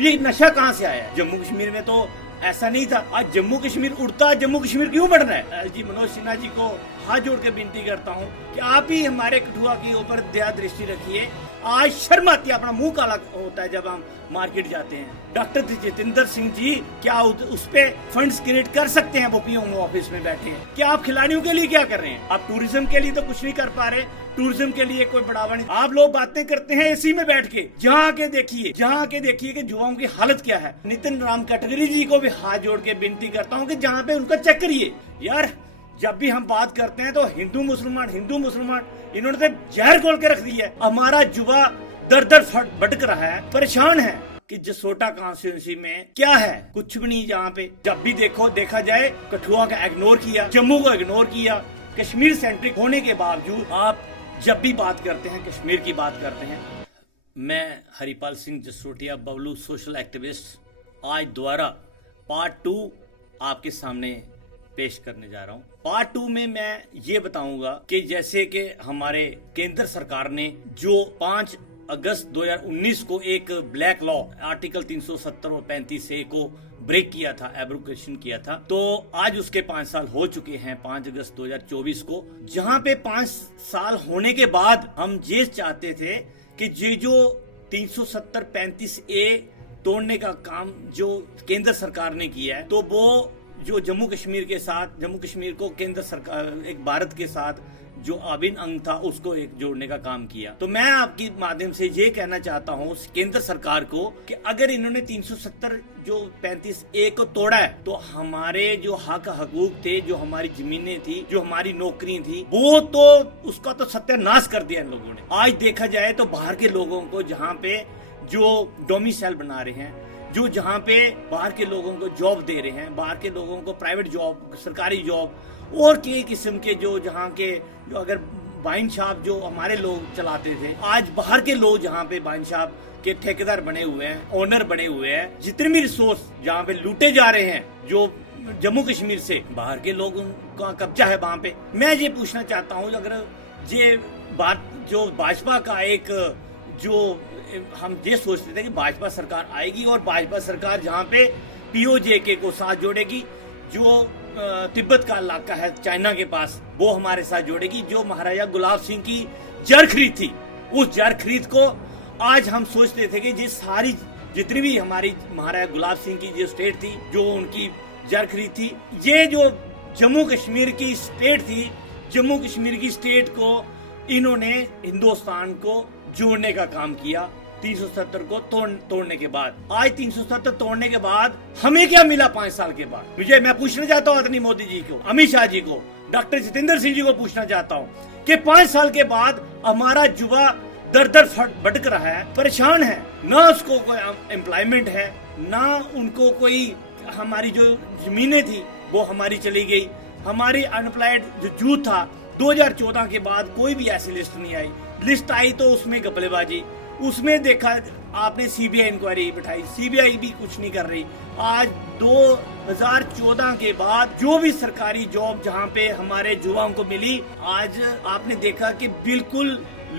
ये नशा कहाँ से आया? जम्मू कश्मीर में तो ऐसा नहीं था। आज जम्मू कश्मीर उड़ता, जम्मू कश्मीर क्यों बढ़ रहा है? जी मनोज सिन्हा जी को हाथ जोड़ के विनती करता हूँ कि आप ही हमारे कठुआ के ऊपर दया दृष्टि रखिए। आज शर्म आती है, अपना मुंह काला होता है जब हम मार्केट जाते हैं। डॉक्टर जितेंद्र सिंह जी क्या उस पे फंड्स क्रिएट कर सकते हैं? वो पीएमओ ऑफिस में बैठे हैं। क्या आप खिलाड़ियों के लिए क्या कर रहे हैं? आप टूरिज्म के लिए तो कुछ नहीं कर पा रहे। टूरिज्म के लिए कोई बढ़ावा नहीं। आप लोग बातें करते हैं एसी में बैठ के। जहाँ आके देखिए कि युवाओं की हालत क्या है। नितिन राम गडकरी जी को भी हाथ जोड़ के विनती करता हूँ कि जहाँ पे उनका चेक करिए। यार जब भी हम बात करते हैं तो हिंदू मुसलमान इन्होंने तो जहर घोल के रख दी है। हमारा युवा दर दर भटक रहा है, परेशान है कि जसोटा कॉन्स्टिट्यूंसी में क्या है, कुछ भी नहीं। जहाँ पे जब भी देखा जाए कठुआ का इग्नोर किया, जम्मू को इग्नोर किया। कश्मीर सेंट्रिक होने के बावजूद आप जब भी बात करते हैं कश्मीर की बात करते हैं। मैं हरिपाल सिंह जसरोटिया बबलू सोशल एक्टिविस्ट आज दोबारा पार्ट 2 आपके सामने पेश करने जा रहा हूँ। पार्ट 2 में मैं ये बताऊंगा कि जैसे कि हमारे केंद्र सरकार ने जो 5 अगस्त 2019 को एक ब्लैक लॉ आर्टिकल 370 और 35A को ब्रेक किया था, एब्रोगेशन किया था, तो आज उसके 5 साल हो चुके हैं 5 अगस्त 2024 को। जहां पे 5 साल होने के बाद हम ये चाहते थे कि ये जो 370 35A तोड़ने का काम जो केंद्र सरकार ने किया है, तो वो जो जम्मू कश्मीर को केंद्र सरकार एक भारत के साथ जो अभिन्न अंग था उसको एक जोड़ने का काम किया। तो मैं आपके माध्यम से ये कहना चाहता हूँ केंद्र सरकार को कि अगर इन्होंने 370 जो 35A को तोड़ा है तो हमारे जो हक हकूक थे, जो हमारी जमीनें थी, जो हमारी नौकरी थी, वो तो उसका तो सत्यानाश कर दिया इन लोगों ने। आज देखा जाए तो बाहर के लोगों को जहाँ पे जो डोमिसाइल बना रहे हैं, जो जहाँ पे बाहर के लोगों को जॉब दे रहे हैं, बाहर के लोगों को प्राइवेट जॉब, सरकारी जॉब और कई किस्म के जो जहाँ के जो अगर वाइन शॉप जो हमारे लोग चलाते थे, आज बाहर के लोग जहाँ पे वाइन शॉप के ठेकेदार बने हुए हैं, ओनर बने हुए हैं। जितने भी रिसोर्स जहाँ पे लूटे जा रहे हैं, जो जम्मू कश्मीर से बाहर के लोगों का कब्जा है वहाँ पे। मैं ये पूछना चाहता हूँ, अगर ये बात जो भाजपा का एक जो हम ये सोचते थे कि भाजपा सरकार आएगी और भाजपा सरकार जहाँ पे POJK को साथ जोड़ेगी, जो तिब्बत का इलाका है चाइना के पास, वो हमारे साथ जोड़ेगी। जो महाराजा गुलाब सिंह की जर खरीद थी, उस जर खरीद को आज हम सोचते थे कि ये सारी जितनी भी हमारी महाराजा गुलाब सिंह की जो स्टेट थी, जो उनकी जर खरीद थी, ये जो जम्मू कश्मीर की स्टेट थी, जम्मू कश्मीर की स्टेट को इन्होंने हिंदुस्तान को जोड़ने का काम किया 370 को तोड़ने के बाद। आज 370 तोड़ने के बाद हमें क्या मिला 5 साल के बाद? मैं पूछना चाहता हूँ आदरणीय मोदी जी को, अमित शाह जी को, डॉक्टर जितेंद्र सिंह जी को पूछना चाहता हूँ कि 5 साल के बाद हमारा युवा दर दर भटक रहा है, परेशान है। ना उसको कोई एम्प्लॉयमेंट है, ना उनको कोई, हमारी जो जमीनें थी वो हमारी चली गई। हमारी अनएम्प्लॉयड जो यूथ था 2014 के बाद कोई भी ऐसी लिस्ट नहीं आई। लिस्ट आई तो उसमें गपलेबाजी, उसमें देखा आपने CBI इंक्वायरी बिठाई, CBI भी कुछ नहीं कर रही। आज 2014 के बाद जो भी सरकारी जॉब जहां पे हमारे युवाओं को मिली, आज आपने देखा कि बिल्कुल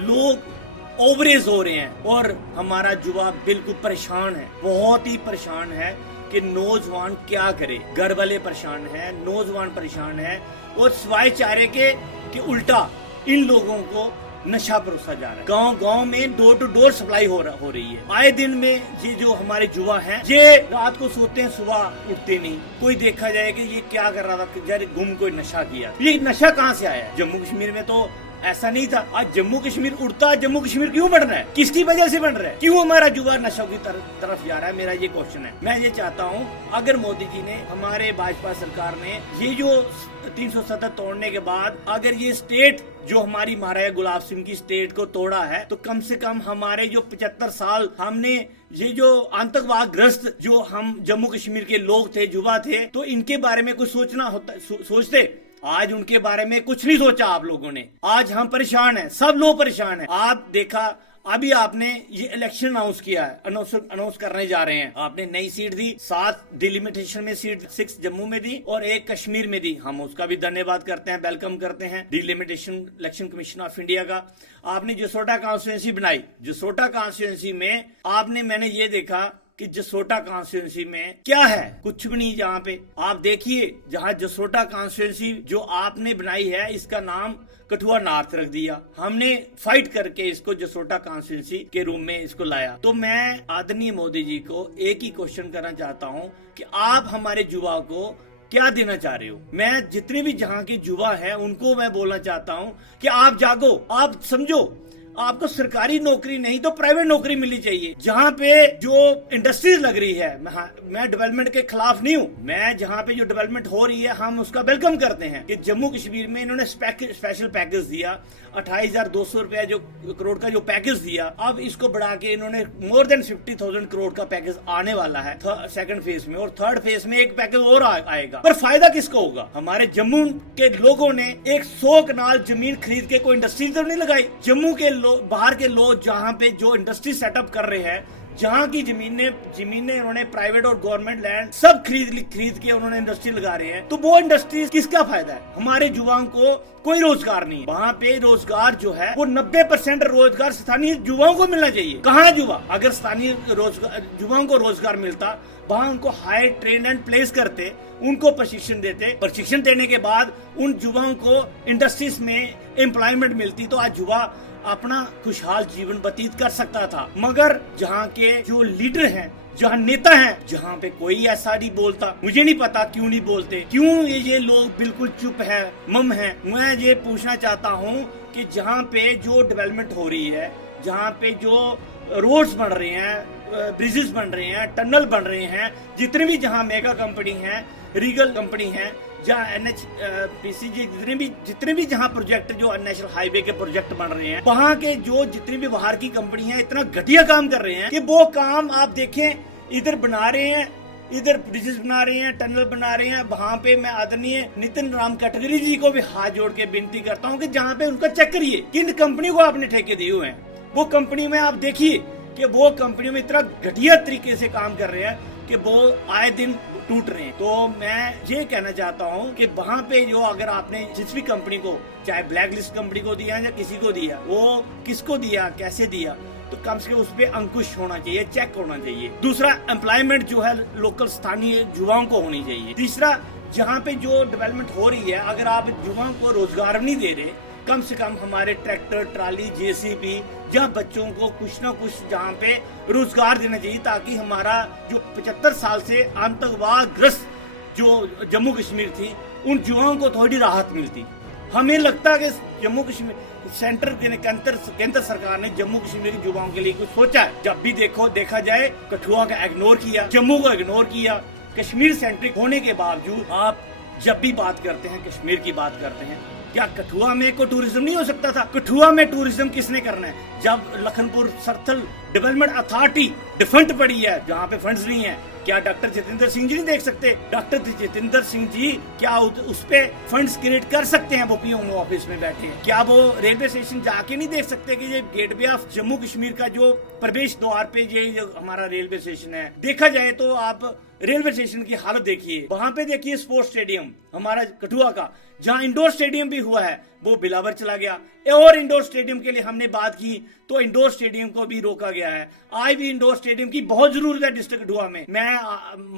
लोग ओवरेज हो रहे हैं और हमारा युवा बिल्कुल परेशान है, बहुत ही परेशान है कि नौजवान क्या करे। घर वाले परेशान है, नौजवान परेशान है और सिवाय चारे के कि उल्टा इन लोगों को नशा परोसा जा रहा है। गांव में डोर टू डोर सप्लाई हो रही है। आए दिन में ये जो हमारे युवा हैं, ये रात को सोते हैं, सुबह उठते नहीं। कोई देखा जाए कि ये क्या कर रहा था, जरा गुम कोई नशा किया। ये नशा कहाँ से आया? जम्मू कश्मीर में तो ऐसा नहीं था। आज जम्मू कश्मीर उड़ता, जम्मू कश्मीर क्यों बढ़ रहा है? किसकी वजह से बढ़ रहा है? क्यों हमारा युवा नशा की तरफ जा रहा है? मेरा ये क्वेश्चन है। मैं ये चाहता हूँ अगर मोदी जी ने, हमारे भाजपा सरकार ने ये जो 370 तोड़ने के बाद अगर ये स्टेट जो हमारी महाराजा गुलाब सिंह की स्टेट को तोड़ा है, तो कम से कम हमारे जो 75 साल हमने ये जो आतंकवाद ग्रस्त जो हम जम्मू कश्मीर के लोग थे, युवा थे, तो इनके बारे में कुछ सोचना होता, सोचते। आज उनके बारे में कुछ नहीं सोचा आप लोगों ने। आज हम परेशान हैं, सब लोग परेशान हैं। आप देखा अभी आपने ये इलेक्शन अनाउंस किया है, अनाउंस करने जा रहे हैं। आपने नई सीट दी, 7 डिलिमिटेशन में सीट, 6 जम्मू में दी और 1 कश्मीर में दी। हम उसका भी धन्यवाद करते हैं, वेलकम करते हैं delimitation election commission of India का। आपने जसोटा कॉन्स्टिट्यूंसी बनाई, जसोटा कॉन्स्टिट्यूंसी में आपने, मैंने ये देखा कि जसोटा कॉन्स्टिट्यूंसी में क्या है, कुछ भी नहीं। जहाँ पे आप देखिए, जहाँ जसोटा कॉन्स्टिट्यूंसी जो आपने बनाई है, इसका नाम कठुआ नॉर्थ रख दिया। हमने फाइट करके इसको जसोटा कॉन्स्टिट्यूंसी के रूम में इसको लाया। तो मैं आदरणीय मोदी जी को एक ही क्वेश्चन करना चाहता हूँ कि आप हमारे युवा को क्या देना चाह रहे हो। मैं जितने भी जहाँ के युवा हैं उनको मैं बोलना चाहता हूँ कि आप जागो, आप समझो, आपको सरकारी नौकरी नहीं तो प्राइवेट नौकरी मिलनी चाहिए। जहाँ पे जो इंडस्ट्रीज लग रही है, मैं डेवलपमेंट के खिलाफ नहीं हूँ, मैं जहाँ पे जो डेवलपमेंट हो रही है हम उसका वेलकम करते हैं। कि जम्मू कश्मीर में इन्होंने स्पेशल पैकेज दिया, 28,200 रुपया जो करोड़ का जो पैकेज दिया, अब इसको बढ़ा के इन्होंने मोर देन 50,000 करोड़ का पैकेज आने वाला है सेकंड फेज में, और थर्ड फेज में एक पैकेज और आएगा। पर फायदा किसको होगा? हमारे जम्मू के लोगों ने एक 100 कनाल जमीन खरीद के कोई इंडस्ट्री तो नहीं लगाई। जम्मू के बाहर के लोग जहाँ पे जो इंडस्ट्री सेटअप कर रहे हैं, जहाँ की जमीनें उन्होंने प्राइवेट और गवर्नमेंट लैंड सब खरीद के उन्होंने इंडस्ट्री लगा रहे हैं। तो वो इंडस्ट्री किसका फायदा है? हमारे युवाओं को कोई रोजगार नहीं। वहाँ पे रोजगार जो है वो 90% रोजगार स्थानीय युवाओं को मिलना चाहिए। कहाँ है युवा? अगर स्थानीय युवाओं को रोजगार मिलता, वहाँ उनको हाई ट्रेन एंड प्लेस करते, उनको प्रशिक्षण देते, प्रशिक्षण देने के बाद उन युवाओं को इंडस्ट्रीज में एम्प्लॉयमेंट मिलती, तो आज युवा अपना खुशहाल जीवन व्यतीत कर सकता था। मगर जहाँ के जो लीडर हैं, जहाँ नेता हैं, जहाँ पे कोई ऐसा नहीं बोलता। मुझे नहीं पता क्यों नहीं बोलते, क्यों ये लोग बिल्कुल चुप है, मम है। मैं ये पूछना चाहता हूँ कि जहाँ पे जो डेवलपमेंट हो रही है, जहाँ पे जो रोड्स बन रहे हैं, ब्रिजेस बन रहे हैं, टनल बन रहे हैं, जितने भी जहाँ मेगा कंपनी है, रीगल कंपनी है, जहाँ NHPCG जितने भी जहाँ प्रोजेक्ट जो नेशनल हाईवे के प्रोजेक्ट बन रहे हैं, वहाँ के जो जितनी भी बाहर की कंपनी है इतना घटिया काम कर रहे हैं कि वो काम आप देखें, इधर बना रहे हैं, इधर ब्रिजेस बना रहे हैं, टनल बना रहे हैं। वहाँ पे मैं आदरणीय नितिन राम गडकरी जी को भी हाथ जोड़ के विनती करता हूँ कि जहाँ पे उनका चेक करिए किन कंपनी को आपने ठेके दिए हुए हैं। वो कंपनी में आप देखिए कि वो कंपनी में इतना घटिया तरीके से काम कर रहे हैं कि वो आए दिन टूट रहे हैं। तो मैं ये कहना चाहता हूँ कि वहाँ पे जो अगर आपने जिस भी कंपनी को, चाहे ब्लैक लिस्ट कंपनी को दिया या किसी को दिया, वो किसको दिया, कैसे दिया, तो कम से कम उस पर अंकुश होना चाहिए, चेक होना चाहिए। दूसरा, एम्प्लॉयमेंट जो है लोकल स्थानीय युवाओं को होनी चाहिए। तीसरा, जहाँ पे जो डेवलपमेंट हो रही है, अगर आप युवाओं को रोजगार नहीं दे रहे, कम से कम हमारे ट्रैक्टर, ट्राली, JCB, जहाँ बच्चों को कुछ ना कुछ जहाँ पे रोजगार देना चाहिए, ताकि हमारा जो 75 साल से आतंकवाद ग्रस्त जो जम्मू कश्मीर थी, उन युवाओं को थोड़ी राहत मिलती। हमें लगता है कि जम्मू कश्मीर सेंटर केंद्र सरकार ने जम्मू कश्मीर के युवाओं के लिए कुछ सोचा है। जब भी देखा जाए, कठुआ का इग्नोर किया, जम्मू को इग्नोर किया। कश्मीर सेंट्रिक होने के बावजूद आप जब भी बात करते हैं, कश्मीर की बात करते हैं, क्या कठुआ में कोई टूरिज्म नहीं हो सकता था? कठुआ में टूरिज्म किसने करना है? जब Lakhanpur Sarthal development authority defund पड़ी है, जहाँ पे फंड्स नहीं है, क्या डॉक्टर जितेंद्र सिंह जी नहीं देख सकते? डॉक्टर जितेंद्र सिंह जी क्या उस पे फंड्स क्रिएट कर सकते हैं? वो PMO ऑफिस में बैठे हैं। क्या वो रेलवे स्टेशन जाके नहीं देख सकते कि ये गेटवे ऑफ जम्मू कश्मीर का जो प्रवेश द्वार पे ये जो हमारा रेलवे स्टेशन है, देखा जाए तो आप रेलवे स्टेशन की हालत देखिए, वहां पे देखिए स्पोर्ट्स स्टेडियम हमारा कठुआ का, जहां इंडोर स्टेडियम भी हुआ है, वो बिलावर चला गया। और इंडोर स्टेडियम के लिए हमने बात की तो इंडोर स्टेडियम को भी रोका गया है। आज भी इंडोर स्टेडियम की बहुत जरूरत है डिस्ट्रिक्ट कठुआ में। मैं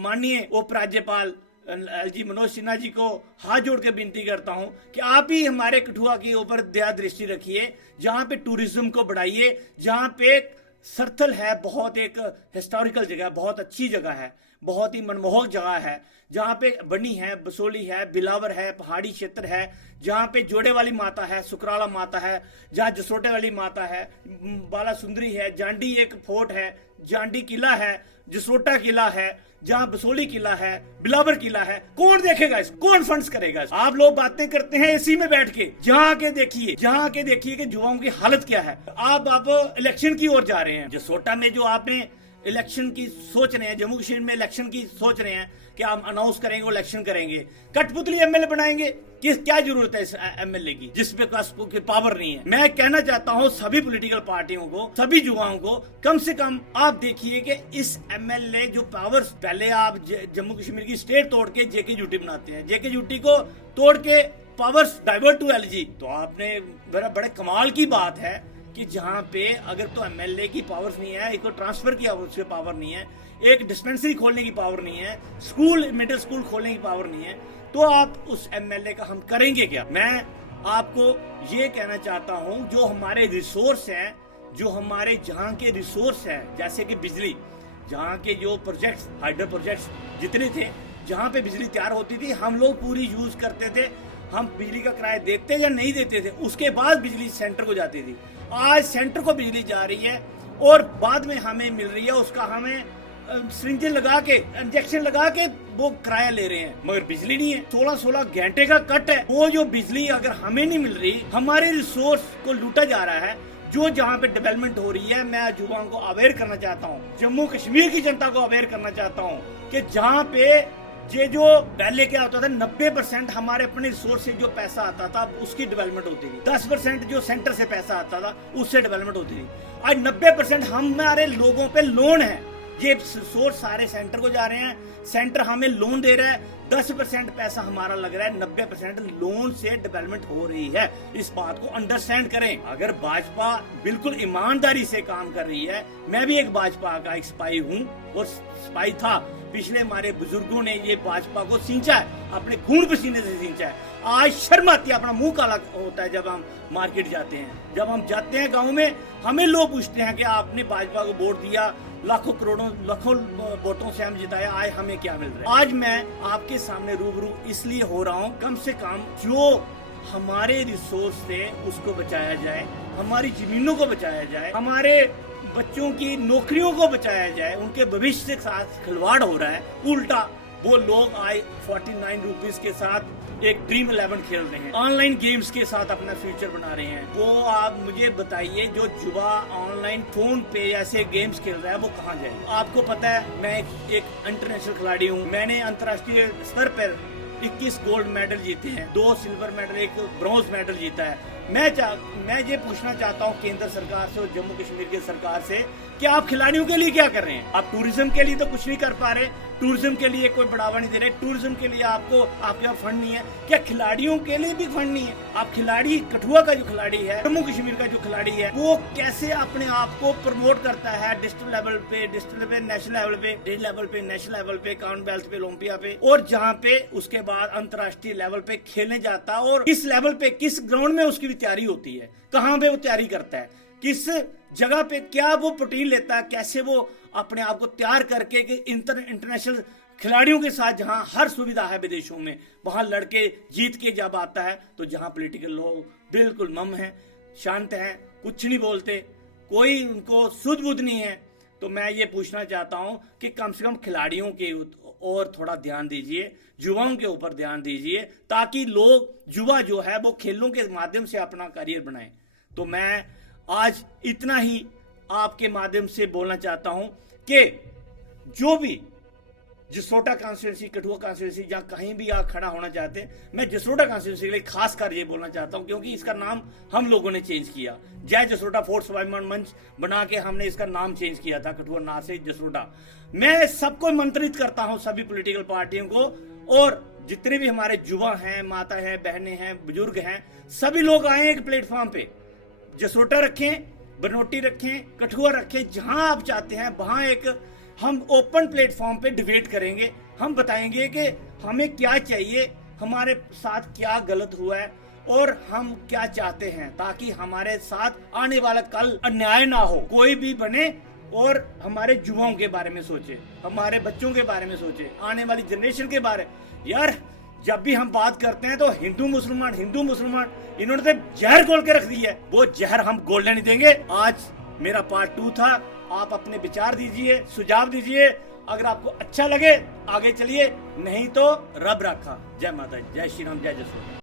माननीय उप राज्यपाल LG मनोज सिन्हा जी को हाथ जोड़ के विनती करता हूं कि आप ही हमारे कठुआ के ऊपर दया दृष्टि रखिए, जहां पे टूरिज्म को बढ़ाइए, जहां पे सरथल है, बहुत एक हिस्टोरिकल जगह, बहुत अच्छी जगह है, बहुत ही मनमोहक जगह है, जहाँ पे बनी है, बसोली है, बिलावर है, पहाड़ी क्षेत्र है, जहाँ पे जोड़े वाली माता है, सुकराला माता है, जहाँ जसोटे वाली माता है, बाला सुंदरी है, जांडी एक फोर्ट है, जांडी किला है, जसोटा किला है, जहाँ बसोली किला है, बिलावर किला है। कौन देखेगा इसको? कौन फंड्स करेगा? आप लोग बातें करते हैं एसी में बैठ के। जहाँ आके देखिए कि युवाओं की हालत क्या है। आप इलेक्शन की ओर जा रहे हैं। जसोटा में जो आपने इलेक्शन की सोच रहे हैं, जम्मू कश्मीर में इलेक्शन की सोच रहे हैं कि हम अनाउंस करेंगे, इलेक्शन करेंगे, कठपुतली MLA बनाएंगे। क्या जरूरत है इस MLA की जिसपे कोई पावर नहीं है? मैं कहना चाहता हूँ सभी पॉलिटिकल पार्टियों को, सभी युवाओं को, कम से कम आप देखिए कि इस MLA जो पावर्स, पहले आप जम्मू कश्मीर की स्टेट तोड़ के JKUT बनाते हैं, JKUT को तोड़ के पावर्स डाइवर्ट टू LG। तो आपने बड़े कमाल की बात है कि जहाँ पे अगर तो एमएलए की पावर्स नहीं है, एक तो ट्रांसफर की उससे पावर नहीं है, एक डिस्पेंसरी खोलने की पावर नहीं है, स्कूल मिडिल स्कूल खोलने की पावर नहीं है, तो आप उस एमएलए का हम करेंगे क्या? मैं आपको ये कहना चाहता हूँ, जो हमारे रिसोर्स हैं, जो हमारे जहाँ के रिसोर्स हैं, जैसे कि बिजली, जहाँ के जो प्रोजेक्ट्स, हाइड्रो प्रोजेक्ट्स जितने थे, जहाँ पे बिजली तैयार होती थी, हम लोग पूरी यूज करते थे। हम बिजली का किराया देते या नहीं देते थे, उसके बाद बिजली सेंटर को जाती थी। आज सेंटर को बिजली जा रही है और बाद में हमें मिल रही है, उसका हमें सिरिंज लगा के, इंजेक्शन लगा के वो किराया ले रहे हैं, मगर बिजली नहीं है। 16-16 घंटे का कट है। वो जो बिजली अगर हमें नहीं मिल रही, हमारे रिसोर्स को लूटा जा रहा है। जो जहाँ पे डेवलपमेंट हो रही है, मैं युवाओं को अवेयर करना चाहता हूँ, जम्मू कश्मीर की जनता को अवेयर करना चाहता हूँ कि जहाँ पे ये जो पहले क्या होता था, 90% हमारे अपने रिसोर्स से जो पैसा आता था उसकी डेवलपमेंट होती थी, 10% जो सेंटर से पैसा आता था उससे डेवलपमेंट होती थी। आज 90% हमारे लोगों पे लोन है। ये सोर्स सारे सेंटर को जा रहे हैं, सेंटर हमें लोन दे रहा है, 10% पैसा हमारा लग रहा है, 90% लोन से डेवलपमेंट हो रही है। इस बात को अंडरस्टैंड करें। अगर भाजपा बिल्कुल ईमानदारी से काम कर रही है, मैं भी एक भाजपा का एक सिपाही हूँ और सिपाही था। पिछले हमारे बुजुर्गों ने ये भाजपा को सींचा है, अपने खून पसीने से सींचा है। आज शर्म आती है, अपना मुंह काला होता है जब हम मार्केट जाते हैं, जब हम जाते हैं गाँव में, हमें लोग पूछते हैं कि आपने भाजपा को वोट दिया, लाखों करोड़ों लाखों वोटों से हम जिताया, आज हमें क्या मिल रहा है? आज मैं आपके सामने रूबरू इसलिए हो रहा हूँ, कम से कम जो हमारे रिसोर्स थे उसको बचाया जाए, हमारी जमीनों को बचाया जाए, हमारे बच्चों की नौकरियों को बचाया जाए। उनके भविष्य के साथ खिलवाड़ हो रहा है। उल्टा वो लोग आज 49 रुपीज के साथ एक ड्रीम 11 खेल रहे हैं, ऑनलाइन गेम्स के साथ अपना फ्यूचर बना रहे हैं। वो आप मुझे बताइए, जो युवा ऑनलाइन फोन पे ऐसे गेम्स खेल रहा है वो कहाँ जाए? आपको पता है, मैं एक इंटरनेशनल खिलाड़ी हूँ। मैंने अंतर्राष्ट्रीय स्तर पर 21 गोल्ड मेडल जीते हैं, 2 सिल्वर मेडल, 1 ब्रॉन्ज मेडल जीता है। मैं ये पूछना चाहता हूँ केंद्र सरकार से और जम्मू कश्मीर की सरकार से कि आप खिलाड़ियों के लिए क्या कर रहे हैं? आप टूरिज्म के लिए तो कुछ नहीं कर पा रहे, टूरिज्म के लिए कोई बढ़ावा नहीं दे रहे, टूरिज्म के लिए आपको आपके पास फंड नहीं है। क्या खिलाड़ियों के लिए भी फंड नहीं है? आप खिलाड़ी, कठुआ का जो खिलाड़ी है, जम्मू कश्मीर का जो खिलाड़ी है, वो कैसे अपने आप को प्रमोट करता है डिस्ट्रिक्ट लेवल पे, नेशनल लेवल पे, स्टेट लेवल पे, नेशनल लेवल पे, कॉमनवेल्थ पे, ओलंपिया पे, और जहाँ पे उसके बाद अंतर्राष्ट्रीय लेवल पे खेलने जाता है। और किस लेवल पे, किस ग्राउंड में उसकी तैयारी होती है, कहाँ पे वो तैयारी करता है, किस जगह पे क्या वो प्रोटीन लेता है, कैसे वो अपने आप को तैयार करके इंटरनेशनल खिलाड़ियों के साथ, जहां हर सुविधा है विदेशों में, वहां लड़के जीत के जब आता है, तो जहां पॉलिटिकल लोग बिल्कुल मम हैं, शांत हैं, कुछ नहीं बोलते, कोई उनको सुध बुध नहीं है। तो मैं ये पूछना चाहता हूं कि कम से कम खिलाड़ियों के और थोड़ा ध्यान दीजिए, युवाओं के ऊपर ध्यान दीजिए, ताकि लोग, युवा जो है वो खेलों के माध्यम से अपना करियर बनाएं। तो मैं आज इतना ही आपके माध्यम से बोलना चाहता हूं कि जो भी जसरोटा कॉन्स्टिट्यूंसी, कठुआ कॉन्स्टिट्यूंसी, जहां कहीं भी आप खड़ा होना चाहते हैं, मैं जसरोटा कॉन्स्टिट्यूंसी के लिए खास कर ये बोलना चाहता हूं, क्योंकि इसका नाम हम लोगों ने चेंज किया। जय जसरोटा फोर्ट स्वाभिमान मंच बना के हमने इसका नाम चेंज किया था, कठुआ ना से जसरोटा। मैं सबको मंत्रित करता हूं, सभी पॉलिटिकल पार्टियों को, और जितने भी हमारे युवा हैं, माता हैं, बहनें हैं, बुजुर्ग हैं, सभी लोग आए एक प्लेटफॉर्म पे। जसरोटा रखें, बनोटी रखें, कठुआ रखें, जहां आप चाहते हैं वहां एक हम ओपन प्लेटफॉर्म पे डिबेट करेंगे। हम बताएंगे कि हमें क्या चाहिए, हमारे साथ क्या गलत हुआ है और हम क्या चाहते हैं, ताकि हमारे साथ आने वाला कल अन्याय ना हो। कोई भी बने और हमारे युवाओं के बारे में सोचे, हमारे बच्चों के बारे में सोचे, आने वाली जनरेशन के बारे। यार जब भी हम बात करते हैं तो हिंदू मुसलमान, इन्होंने तो जहर घोल के रख दी है, वो जहर हम घोलने नहीं देंगे। आज मेरा पार्ट 2 था। आप अपने विचार दीजिए, सुझाव दीजिए, अगर आपको अच्छा लगे आगे चलिए, नहीं तो रब रखा। जय माता, जय श्री राम, जय जसरोटा।